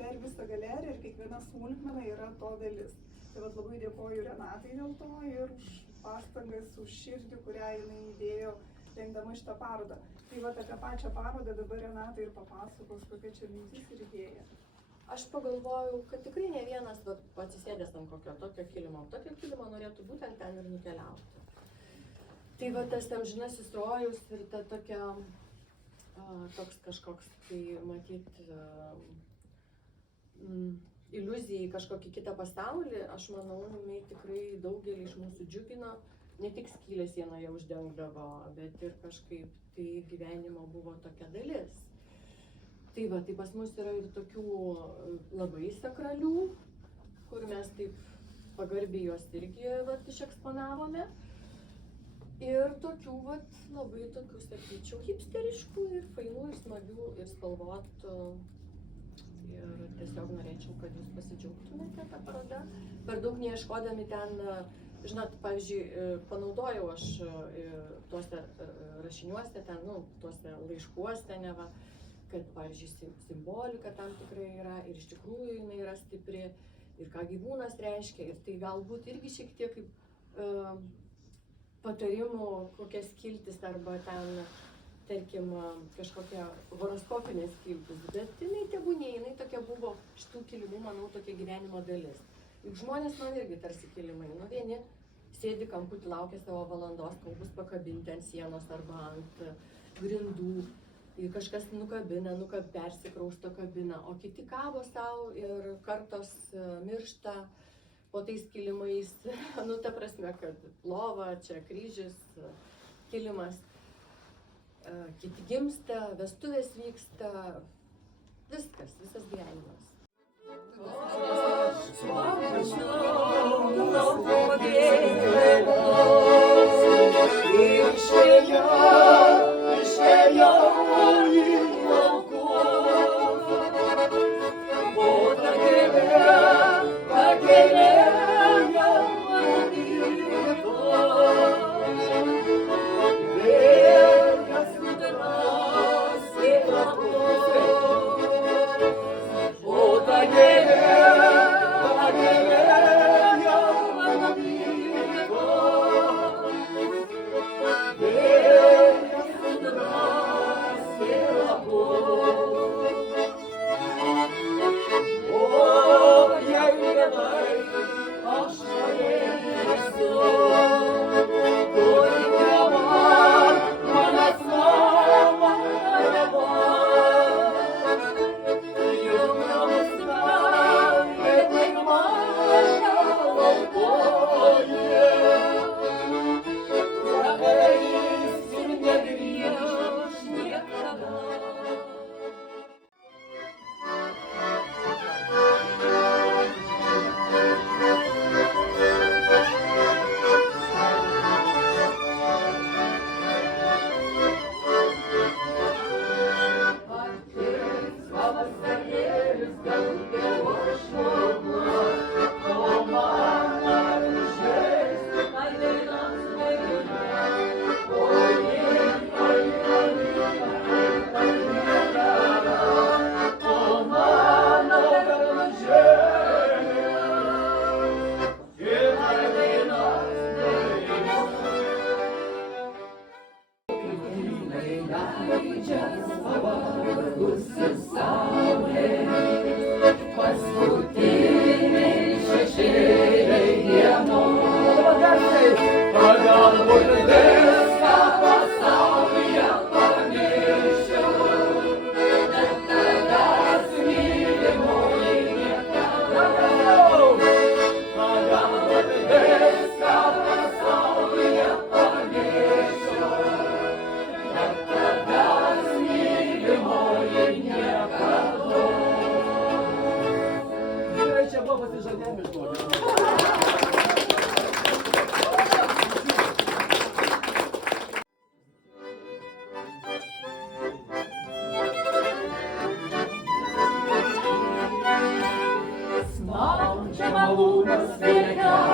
per visą galeriją ir kiekviena smulkmena yra to dalis. Tai vat labai dėkoju Renatai dėl to ir už pastangas, už širdį, kurią jinai įdėjo rengdama šitą parodą. Tai vat apie pačią parodą dabar Renata ir papasakos, kokia čia mintis ir idėja. Aš pagalvojau, kad tikrai ne vienas atsisėdęs ant tokio kilimo norėtų būtent ten ir nukeliauti. Tai va tas amžinasis rojus ir ta tokia, toks kažkoks, tai matyt, iliuzija į kažkokį kitą pasaulį, aš manau, jinai tikrai daugelį iš mūsų džiugino, ne tik skylę sienoje uždengdavo, bet ir kažkaip tai gyvenimo buvo tokia dalis. Tai va, tai pas mus yra ir tokių labai sakralių, kur mes taip pagarbiai juos irgi išeksponavome. Ir tokių labai tokių, sakyčiau, hipsteriškų ir fainų, ir smagių, ir spalvotų. Ir tiesiog norėčiau, kad jūs pasidžiaugtumėte tą parodą. Per daug neieškodami ten, žinot, pavyzdžiui, panaudojau aš tuose rašiniuose, ten, tuose laiškuose, neva, kad, pavyzdžiui, simbolika tam tikrai yra ir iš tikrųjų jinai yra stipri ir ką gyvūnas reiškia ir tai galbūt irgi šiek tiek kaip patarimų, kokias skiltis arba ten, tarkim, kažkokia horoskopinė skiltis, bet jinai tebūnė, jinai tokia buvo šitų kilimų, manau, tokia gyvenimo dalis. Juk žmonės man irgi tarsi kilimai, vieni sėdi kamputį, laukia savo valandos, kol bus pakabinti ant sienos arba ant grindų. Ir kažkas nukabina, persikrausto kabina, o kiti kabo savo ir kartos miršta po tais kilimais. Ta prasme, kad lova, čia kryžius, kilimas. Kiti gimsta, vestuvės vyksta, viskas, visas gyvenimas. Malūnas veikia